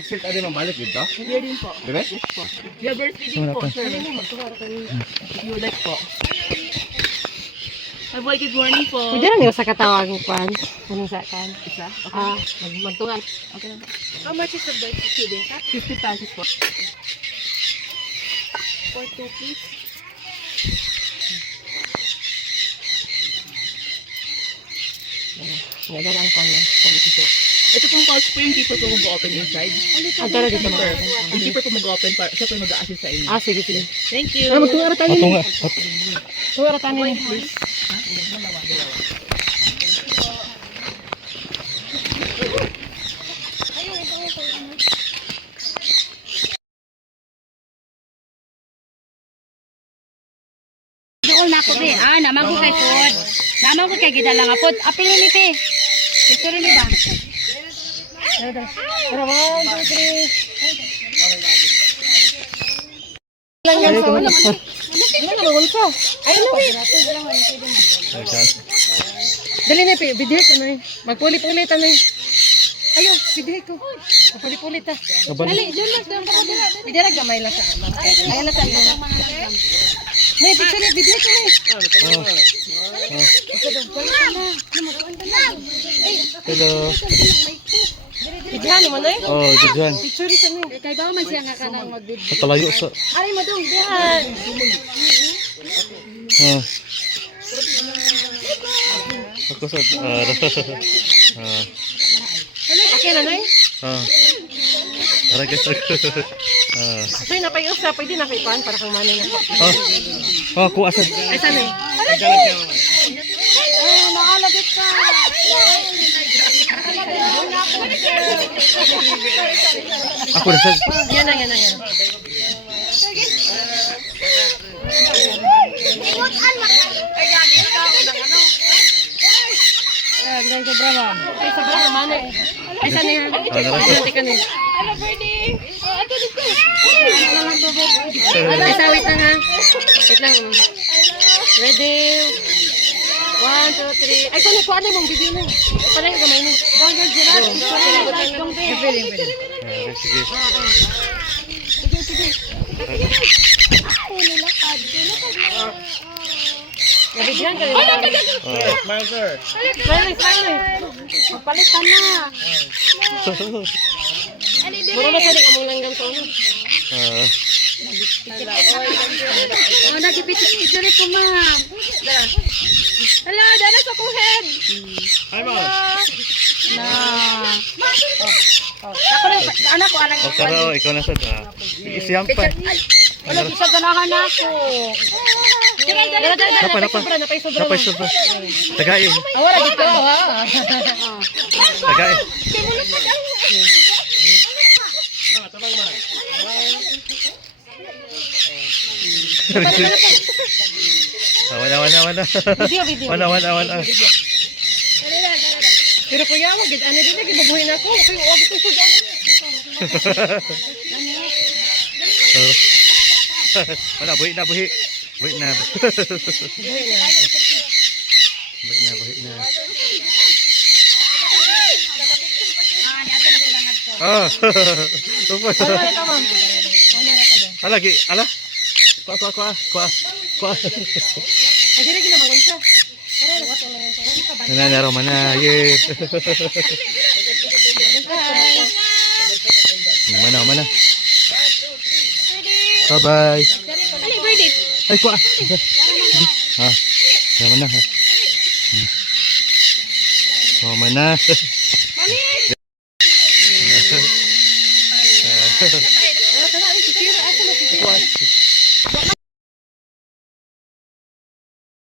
exit ada membalik dito? Here din po. Dire? Yes po. Your birthday din po, sir. If you would like po. Avoid good morning po. Pwede lang yung sa katawag ng kwan. Anong sa kan? Isa? Okay. Magtungan. Okay na po. How much is the birthday din ka? 50 pesos po. For two, please. Ngayon ang kwan na. Ito pong couch po yung keeper po mag-open inside. Ang tara dito Keeper. mga. Yung keeper po mag-open, siya po yung mag-a-assist sa inyo. Sige, sige. Thank you. Magtungan tayo. Tunga. Tungan tayo. Doon na ako, be. Naman ko kay Pod. Naman ko kay Gida lang apod. Apilin ni, be. Picture ni ba? Tara, 1, 2, 3. Lang yan sa wala. Ano na wala? Ay, no, dali na, bidhi ko na eh. Magpuli-puli ta na eh. Ayun, bidhi ko. Magpuli-puli ta. Dali, dyan lang. Bidhi lang gamay lang sa kamay. Ayun lang sa iyo. May picture na, bidhi ko na eh. Hello. Bidhihan naman na eh. Oh, diyan. Picture sa niyo. Kay ba man siya nga kanang magbid. Palayo sa. Aray mo dong, bidhihan. Ah. Ako sa Okay na na eh. Ara guys. So yun, napay-usap. Pwede na kay Pan para kang manay na. Ako asad. Ay, saan eh? Nakalagit ka. Ako nasad. Yan na, yan na, yan. Ay, sobra naman eh. Ay, saan eh? Ay, ka na eh. Hello, birthday. Ato dito. Ay, sa wait lang ha. Wait lang. Ready? 1, 2, 3. Ay, kung ano mong video na. Pala yung gamay na. Donggan sila. Pwede. Sige. Nabigyan ka rin. Smile sir. Smile. Palitan na. Muro na sa di ka mong langgam sa ano. Nagipit-picture ko, ma'am. Hello, dana sa kuhen. Hi ma'am. Anak ko. Tara, ikaw nasad. Isiyam pa. Wala, isa ganahan ako. Napay sobra. Napay sobra. Tagay. Awara dito ha. Tagay. Wana. Video. Wana. Pero kuya mo, ano din lagi mabuhin ako. Kaya wag ko sudan. Wala, buhi na. Buhi na. Lagi, ala. Kuha. Ay, sige na magunsa. Para lawas na yan. Nanaro mana, ye. Mana. Bye. Ay, kuha. Mana. Mana.